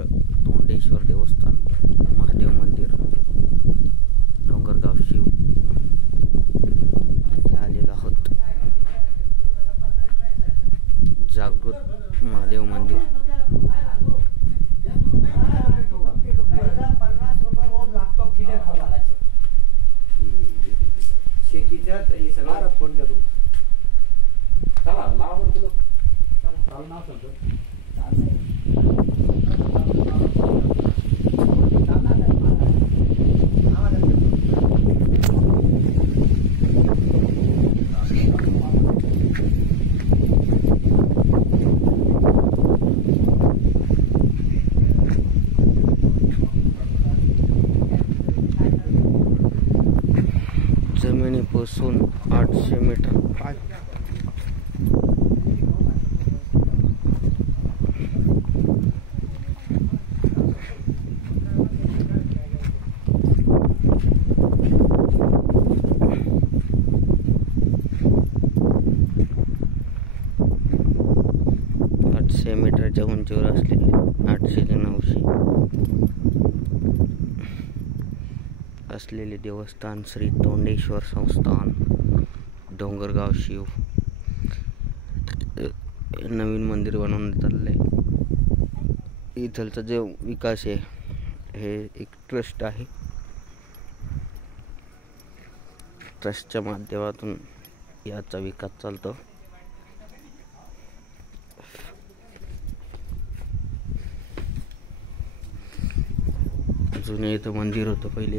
क्षेत्र तोंडेश्वर देवस्थान महादेव मंदिर डोंगरगाव शिव इथे आलेलो आहोत। जागृत महादेव मंदिर शेतीच्या हे सगळं फोन घ्या तुम्ही। चला लावा तुला चाल नाव सांगतो जमिनीपासून 800 मीटर मीटरच्या उंचीवर असलेले 800 ते 900 असलेले देवस्थान श्री तोंडेश्वर संस्थान डोंगरगाव शिव नवीन मंदिर बनवण्यात आले। इथलचा जो विकास आहे हे एक ट्रस्ट आहे। ट्रस्टच्या माध्यमातून याचा विकास चालतो। जुने इथं मंदिर होतं पहिले।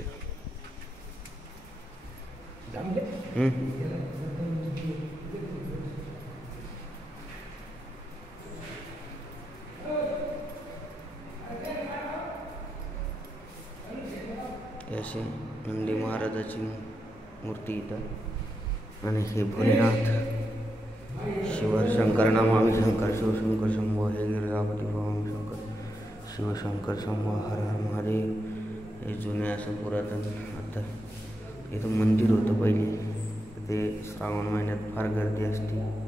असे नंदी महाराजाची मूर्ती इथं आणि हे भोलेनाथ शिव शंकर नमामि शंकर शिवशंकर शंभो हे गिरजापती भवानी शंकर शिवशंकर शंभो हर हर महादेव। हे जुने असं पुरातन आता इथं मंदिर होतं पहिले। ते श्रावण महिन्यात फार गर्दी असते।